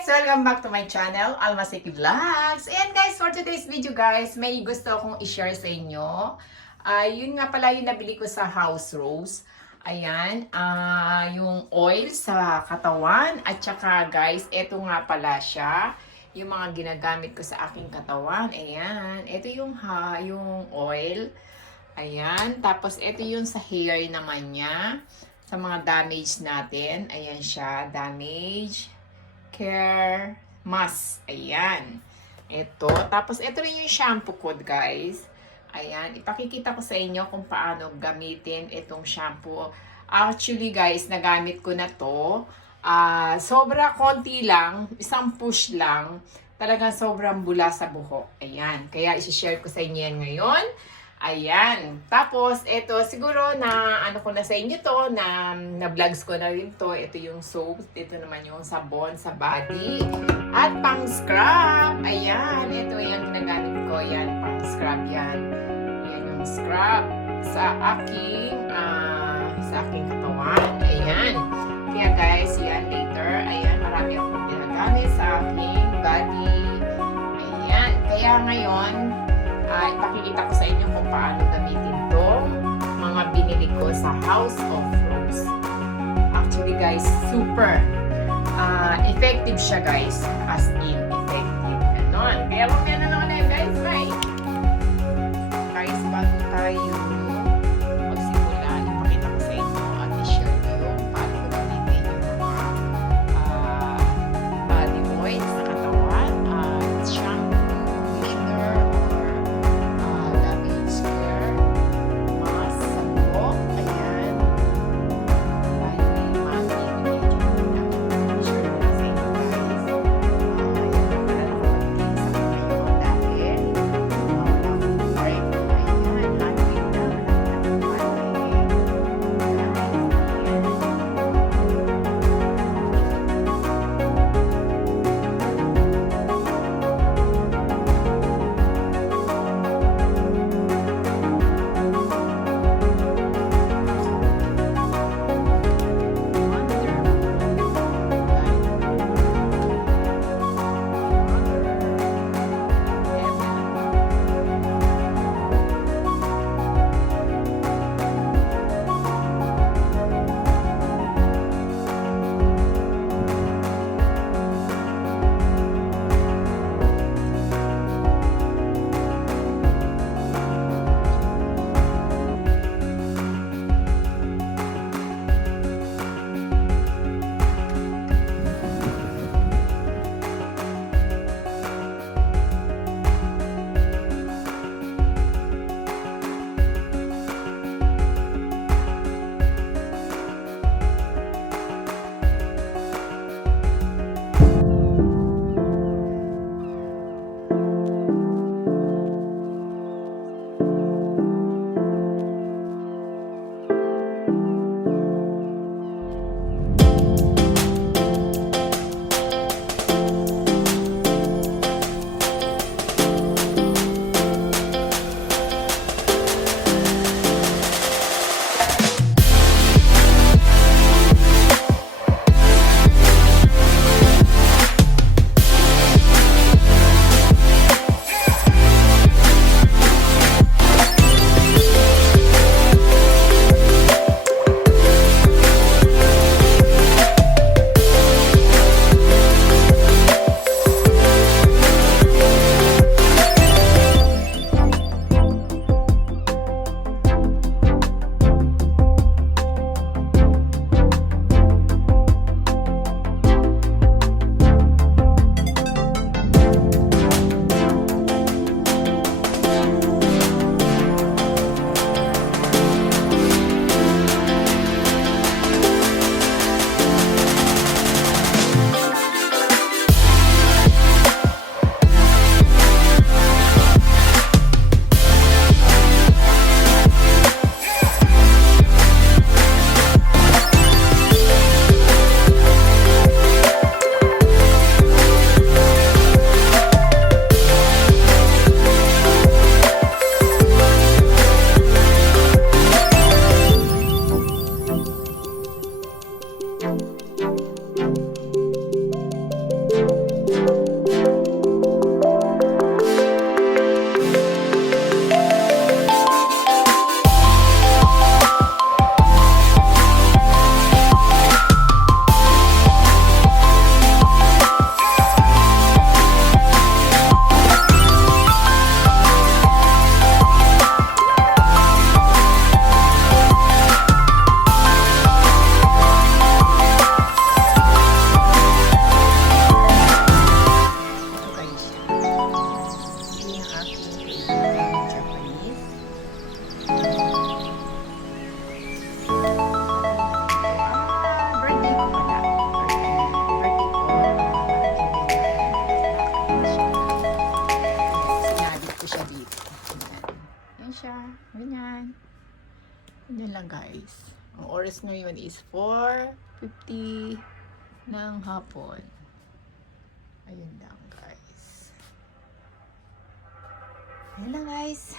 guys! Welcome back to my channel, Almasiki Vlogs. And guys, for today's video guys, may gusto akong i-share sa inyo. Yun nga pala yung nabili ko sa House Rose. Ayan, yung oil sa katawan. At saka guys, eto nga pala siya. Yung mga ginagamit ko sa aking katawan. Ayan, eto yung oil. Ayan, tapos eto yung sa hair naman niya. Sa mga damage natin. Ayan siya, damage care mask. Ayan. Ito. Tapos, ito rin yung shampoo ko, guys. Ayan. Ipakikita ko sa inyo kung paano gamitin itong shampoo. Actually, guys, nagamit ko na to. Sobra konti lang. Isang push lang. Talagang sobrang bula sa buhok. Ayan. Kaya, isi-share ko sa inyo yan ngayon. Ayan. Tapos, ito, siguro na, ano ko na sa inyo to, na vlogs ko na rin to. Ito yung soap. Ito naman yung sabon sa body. At pang scrub. Ayan. Ito yung ginagamit ko. Ayan, pang scrub yan. Ayan yung scrub sa aking katawan. Ayan. Kaya guys, yan later. Ayan, marami akong ginagamit sa aking body. Ayan. Kaya ngayon, ipakikita ko sa inyo kung paano gamitin itong mga binili ko sa House of Rose. Actually guys, super effective siya guys. As in, effective. Ganon. Kaya huwag na naman na guys, right? Guys, bago tayo magsimula, ipakita ko sa inyo at i-share ko yung paano ko gamitin yung mga body oil sa katawan, shampoo, oras ngayon is 4:50 ng hapon. Ayun lang guys. Ayun lang guys.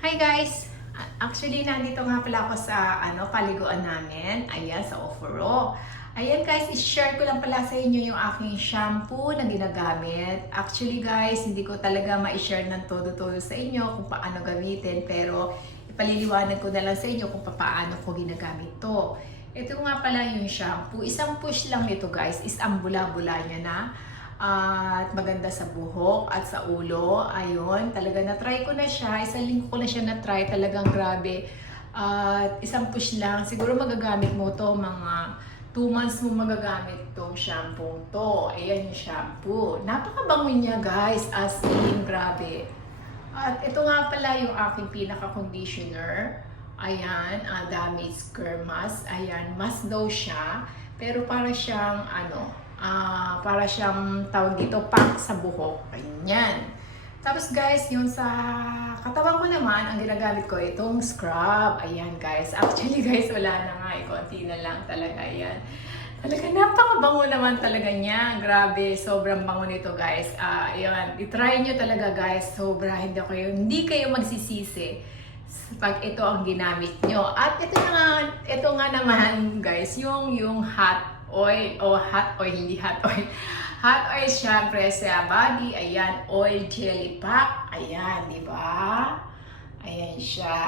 Hi guys! Actually, nandito nga pala ako sa paliguan namin. Ayan, sa Oforo. Ayan guys, i-share ko lang pala sa inyo yung aking shampoo na ginagamit. Actually guys, hindi ko talaga ma-share ng todo-todo sa inyo kung paano gamitin. Pero ipaliliwanag ko na lang sa inyo kung paano ko ginagamit to. Ito nga pala yung shampoo. Isang push lang ito guys, is ang bula-bula niya na. At maganda sa buhok at sa ulo. Ayun, talaga na-try ko na siya. Isang linggo ko na siya na-try. Talagang grabe. At isang push lang. Siguro magagamit mo to mga 2 months mo magagamit tong shampoo to. Ayan yung shampoo. Napakabango niya guys. As in, grabe. At ito nga pala yung aking pinaka-conditioner. Ayan, Damage Care Mask. Ayan, mask daw siya. Pero para siyang para siyang tawag dito, pack sa buhok. Ayan. Tapos guys, yung sa katawan ko naman, ang ginagamit ko itong scrub. Ayan guys. Actually guys, wala na nga. Konti na lang talaga. Ayan. Talaga napakabango naman talaga niya. Grabe, sobrang bango nito guys. Ayan, i-try nyo talaga guys. Sobra, hindi kayo magsisisi pag ito ang ginamit nyo. At ito nga naman guys, yung hot oil o hot oil, hindi hot oil. Hot oil syempre sa body. Ayan, oil jelly pack. Ayan, di ba? Ayan siya.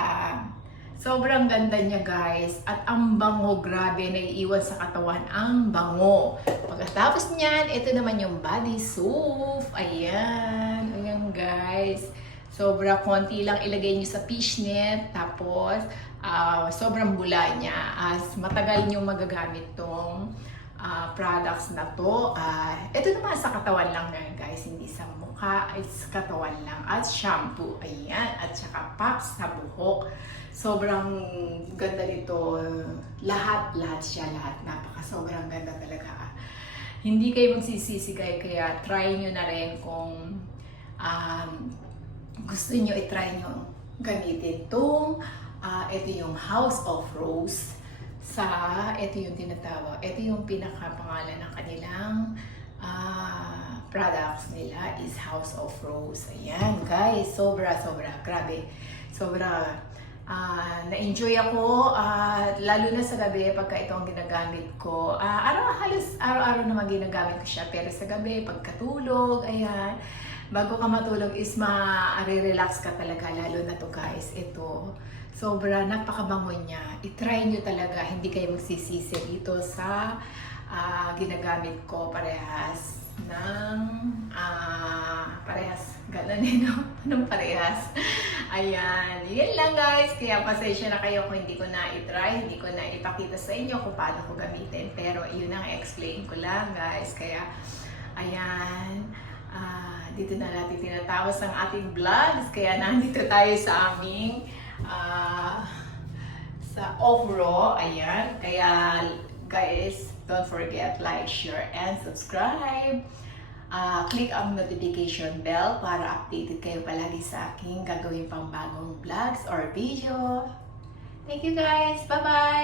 Sobrang ganda niya guys. At ang bango, grabe, naiiwan sa katawan ang bango. Pagkatapos niyan, ito naman yung body soap. Ayan. Ayan guys. Sobra konti lang ilagay niyo sa fishnet. Tapos, sobrang bula niya. As matagal niyo magagamit tong products na to. Ito naman sa katawan lang ngayon guys, hindi sa mukha, it's katawan lang. At shampoo, ayan, at saka packs sa buhok. Sobrang ganda nito. Lahat siya, lahat. Sobrang ganda talaga. Hindi kayo magsisisigay, kaya try nyo na rin kung gusto nyo, i-try nyo gamitin itong ito yung House of Rose. Ito yung tinatawag, ito yung pinakapangalan ng kanilang products nila is House of Rose. Ayan guys, sobra, grabe. Sobra, na-enjoy ako, lalo na sa gabi pagka ito ang ginagamit ko. Halos araw-araw naman ginagamit ko siya, pero sa gabi, pagkatulog, ayan, bago ka matulog is ma-relax ka talaga, lalo na to guys, ito. Sobra, napakabango niya. I-try nyo talaga. Hindi kayo magsisisi dito sa ginagamit ko. Parehas ng parehas. Ganun no? Anong parehas? Ayan. Yan lang guys. Kaya pasensya na kayo kung hindi ko na i-try. Hindi ko na ipakita sa inyo kung paano ko gamitin. Pero yun ang explain ko lang guys. Kaya, ayan. Dito na natin tinatapos ang ating vlogs. Kaya nandito tayo sa aming sa Oforo. Ayan. Kaya guys, don't forget, like, share, and subscribe. click ang notification bell para updated kayo palagi sa aking gagawin pang bagong vlogs or video. Thank you guys! Bye-bye!